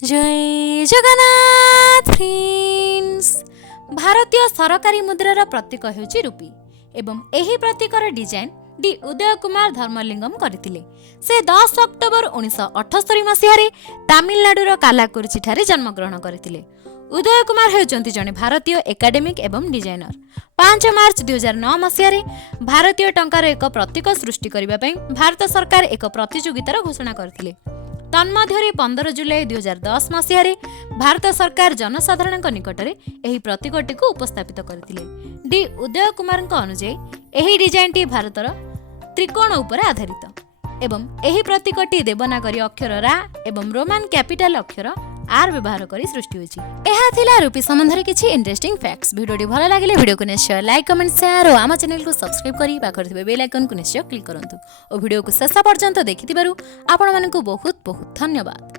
जय जगन्नाथ फ्रेंड्स। भारतीय सरकारी मुद्रार प्रतीक हेउची रूपी एवं एही प्रतीकर डिजाइन डी उदय कुमार धर्मलिंगम करथिले। से 10 अक्टोबर 1978 मसीहारे तामिलनाडुर कालाकुरिची ठारे जन्म ग्रहण करथिले। उदय कुमार हेउचंती जने भारतीय एकाडेमिक एवं डिजाइनर। 5 मार्च 2009 मसीहारे भारतीय टंकार एक प्रतीक सृष्टि करिबा पई भारत सरकार एक प्रतियोगितार घोषणा करथिले। तन्मध्यरे 15 जुलाई 2010 मसीहारे भारत सरकार जनसाधारण निकटरे एही प्रतीकटी को उपस्थापित करथिले। डी उदय कुमार अनुଯାयी एही डिजाइनटी भारतर त्रिकोण उपर आधारित एवं एही प्रतीकटी देवनागरी अक्षर रा एवं रोमान कैपिटल अक्षर आर व्यवहार करी सृष्टि होछि। एहा थिला रूपी संबंधरे किछि इंटरेस्टिंग फैक्ट्स। वीडियोटी भल लागिले वीडियो को निश्चय लाइक कमेंट शेयर और आम चैनल को सब्सक्राइब करी पाखर थिबे बेल आइकन को निश्चय क्लिक करंतु और वीडियो को शेष पर्यंत देखिथिबारु आपण मानकु बहुत बहुत धन्यवाद।